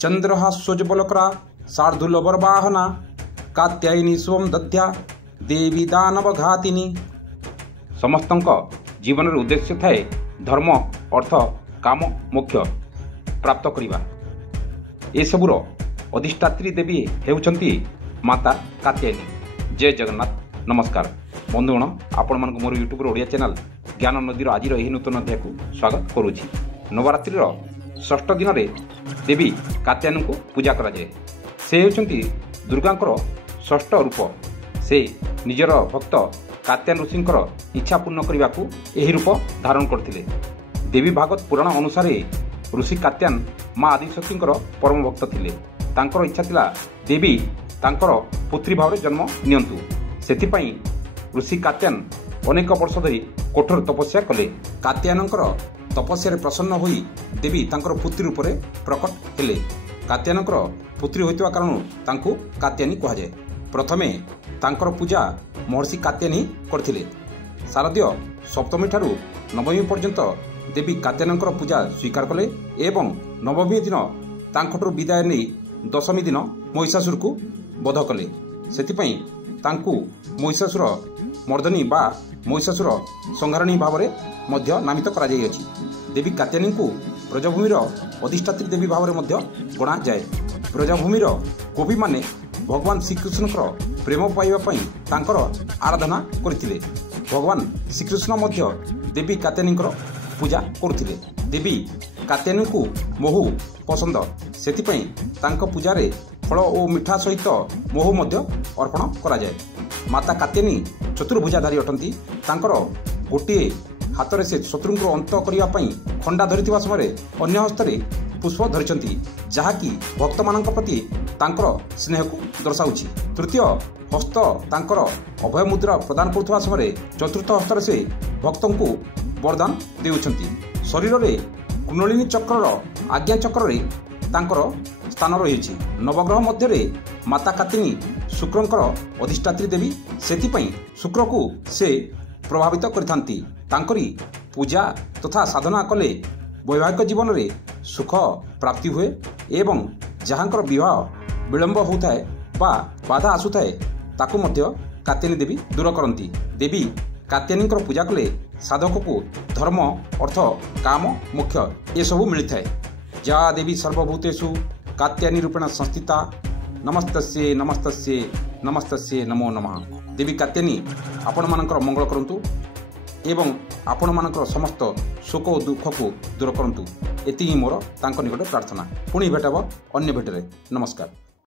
चंद्रहास्योज्ज्वलकरा शार्दूलवर्वाहना कात्यायिनी स्वं दध्या देवी दानवघातिनी। समस्तंक जीवन उद्देश्य थाए धर्म अर्थ काम मोक्ष प्राप्त करिबा। ए सबुर अधिष्ठात्री देवी हेउचंती माता कात्यायिनी। जय जगन्नाथ। नमस्कार बंधुगण, आपण मानक मोर यूट्यूब ओडिया चैनल ज्ञान नदीर आज यही नूतन अध्याय को स्वागत करुछि। नवरात्रि षष्ठ दिन में देवी कात्यायनी को पूजा करा जाए। से हेउचंती दुर्गांकर षष्ठ रूप। से निजर भक्त कात्यायन ऋषिंकर इच्छा पूर्ण करने को यही रूप धारण करथिले। देवी भागवत पुराण अनुसार ऋषि कात्यायन माँ आदिशक्ति परम भक्त थिले। तांकर इच्छा थिला देवी तांकर पुत्री भाव जन्म नियंतु। सेथिपई ऋषि कात्यायन अनेक वर्ष धरी कठोर तपस्या कले। कात्यायनकर तपस्या प्रसन्न होई देवी तांकर पुत्री रूप में प्रकट हेले। कात्यायनकर पुत्री होइतवा कारण तांको कात्यायनी कहा जाए। प्रथमे तांकर पूजा महर्षि कात्यायनी करथिले। शारदीय सप्तमी ठारू नवमी पर्यंत देवी कात्यायनकर पूजा स्वीकार कले एवं नवमी दिन तांकठू विदाय नहीं दशमी दिन महिषासुर को वध कले। सेथिपई तांकु महिषासुर मर्दनी बा महिषासुर संहारिणी भाव में मध्य नामित करा जाई अछि। देवी कात्यायनी को ब्रजभूमिर अधिष्ठात्री देवी भाव में मध्य गणा जाए। ब्रजभूमिर गोपी माने भगवान श्रीकृष्णकर प्रेम पाइबा पई तांकर आराधना करथिले। भगवान श्रीकृष्ण मध्य देवी कात्यायनीकर पूजा करुथिले। देवी कात्यायनी को महू पसंद, सेथिपई तांक पूजारे फल और मिठा सहित महू मध्य अर्पण करा जाए। माता कात्यायनी चतुर्भुजाधारी अटंती। तांकर गोटे हाथ से शत्रु को अंत करने पई खंडा धरिथिबा समय अन्य हस्तरे पुष्प धरिचंती, जहाँकि भक्त मानक प्रति तांकर स्नेह को दर्शाउछि। तृतीय हस्त तांकर अभय मुद्रा प्रदान करुवा समय चतुर्थ हस्तर से भक्तों को वरदान देउछंती। शरीर में कुंडलिनी चक्र आज्ञा चक्र रे तांकर स्थान रही। नवग्रह मध्य माता कात्यायनी शुक्रंकर अधिष्ठात्री देवी। सेथिपई शुक्र को से प्रभावित करथांती। तांकरी पूजा तथा साधना कले वैवाहिक जीवन में सुख प्राप्ति हुए एवं जहाँकर विवाह विलंब होता है बा बाधा आसुए ताकू मध्य कात्यायनी देवी दूर करती। देवी कात्यायनी पूजा कले साधक को धर्म अर्थ काम मोक्ष ये सबू मिलता है। जा देवी सर्वभूतेषु कात्यायनी रूपेण संस्थिता नमस्तस्ये नमस्तस्ये नमस्तस्ये नमो नमः। देवी कात्यायनी आपण मानकर मंगल करंतु एवं आपण मानकर समस्त शोक और दुख को दूर करंतु। एति ही मोर तांको निकट प्रार्थना। पुणी भेटब अन्य भेटरे। नमस्कार।